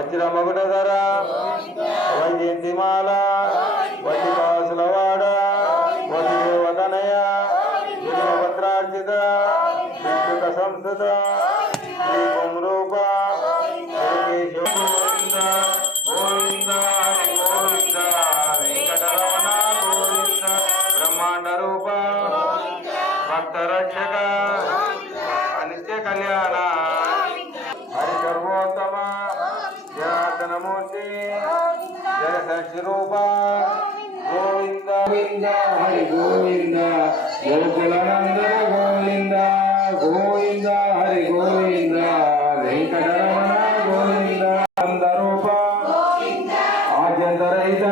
వజ్రమగుడధర వైజయంతిమాల వజ్రకాసులవాడ వజ్రదేవతనయ భద్రార్జిత విష్ణుక సంస్థిత శ్రీ రూప గోవింద గోవింద గోవింద వెంకటరమణ గోవింద బ్రహ్మాండ రూప భక్త రక్షక అనిత్య కళ్యాణ హరి సర్వోత్త జయ సృష్టి రూప గోవింద గోవింద హరి గోవింద గోవింద గోవింద హరి గోవింద వెంకటరమణ గోవింద అందరూప ఆద్యంతరహిత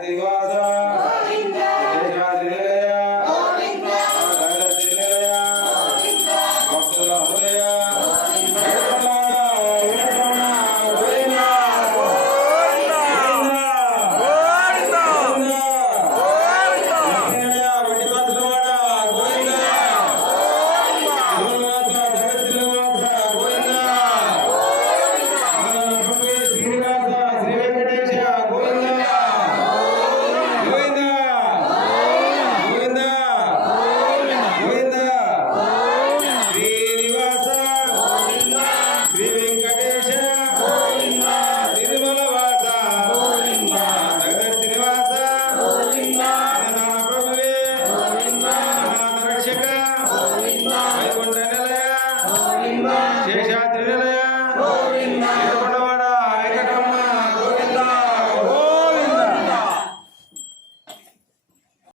te digo,